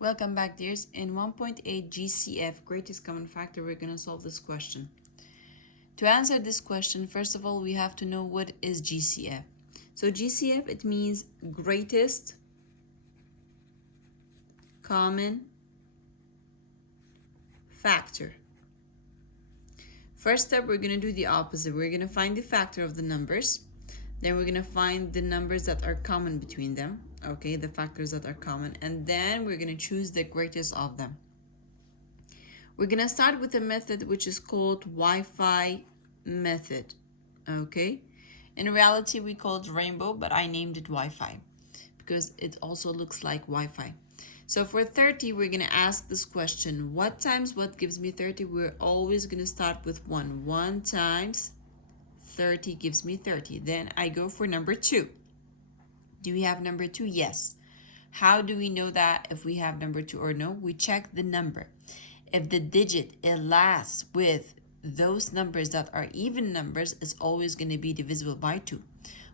Welcome back, dears. In 1.8 GCF, greatest common factor, we're going to solve this question. To answer this question, first of all, we have to know what is GCF. So GCF, it means greatest common factor. First step, we're going to do the opposite. We're going to find the factor of the numbers. Then we're going to find the numbers that are common between them. Okay, the factors that are common. And then we're going to choose the greatest of them. We're going to start with a method which is called Wi-Fi method. Okay, in reality we call it rainbow, but I named it Wi-Fi because it also looks like Wi-Fi. So for 30, we're going to ask this question: what times what gives me 30? We're always going to start with 1. 1 times 30 gives me 30. Then I go for number 2. Do we have number 2? Yes. How do we know that if we have number 2 or no? We check the number. If the digit it lasts with those numbers that are even numbers, it's always going to be divisible by 2.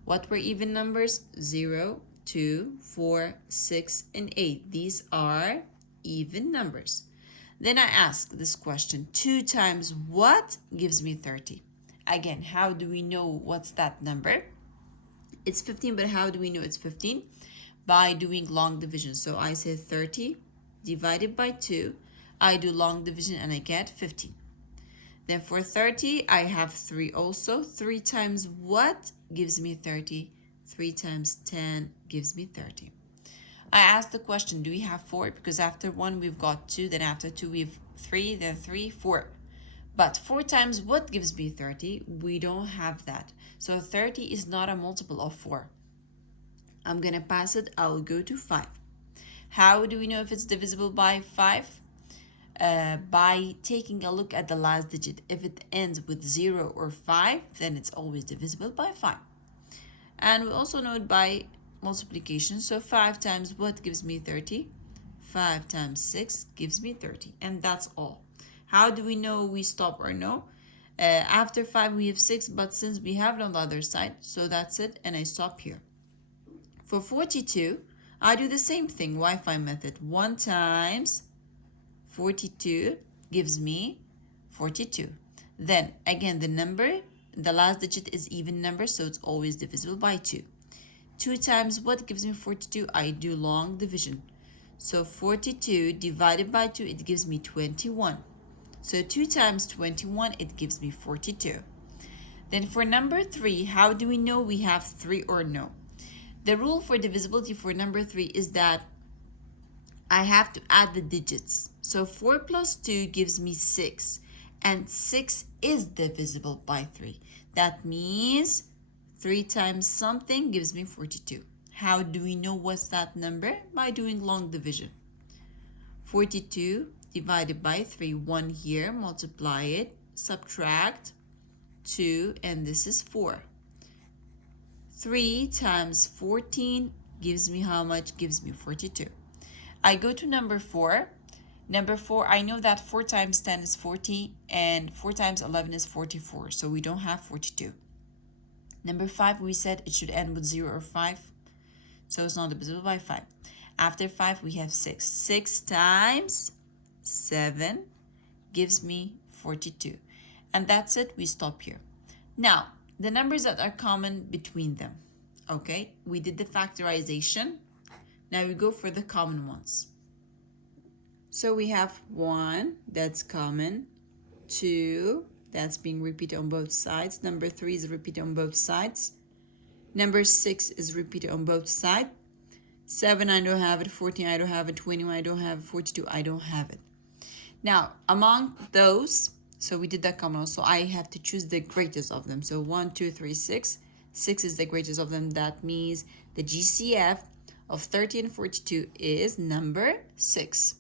What were even numbers? 0, 2, 4, 6, and 8. These are even numbers. Then I ask this question: 2 times what gives me 30? Again, how do we know what's that number? It's 15, but how do we know it's 15? By doing long division. So I say 30 divided by 2. I do long division and I get 15. Then for 30, I have 3 also. 3 times what gives me 30? 3 times 10 gives me 30. I asked the question, do we have 4? Because after 1, we've got 2. Then after 2, we have 3. Then 3, 4. But 4 times what gives me 30? We don't have that. So 30 is not a multiple of 4. I'm going to pass it. I'll go to 5. How do we know if it's divisible by 5? By taking a look at the last digit. If it ends with 0 or 5, then it's always divisible by 5. And we also know it by multiplication. So 5 times what gives me 30? 5 times 6 gives me 30. And that's all. How do we know we stop or no? After 5, we have 6, but since we have it on the other side, so that's it, and I stop here. For 42, I do the same thing, Wi-Fi method. 1 times 42 gives me 42. Then again, the last digit is even number, so it's always divisible by 2. 2 times what gives me 42? I do long division. So 42 divided by 2, it gives me 21. So 2 times 21, it gives me 42. Then for number 3, how do we know we have 3 or no? The rule for divisibility for number 3 is that I have to add the digits. So 4 plus 2 gives me 6. And 6 is divisible by 3. That means 3 times something gives me 42. How do we know what's that number? By doing long division. 42 divided by 3, 1 here, multiply it, subtract 2, and this is 4. 3 times 14 gives me how much? Gives me 42. I go to number 4. Number 4, I know that 4 times 10 is 40, and 4 times 11 is 44, so we don't have 42. Number 5, we said it should end with 0 or 5, so it's not divisible by 5. After 5, we have 6. 6 times 7 gives me 42. And that's it, we stop here. Now, the numbers that are common between them. Okay, we did the factorization. Now we go for the common ones. So we have 1, that's common. 2, that's being repeated on both sides. Number 3 is repeated on both sides. Number 6 is repeated on both sides. 7, I don't have it. 14, I don't have it. 21, I don't have it. 42, I don't have it. Now, among those, so we did that common one, so I have to choose the greatest of them. So 1, 2, 3, 6. 6 is the greatest of them. That means the GCF of 30 and 42 is number 6.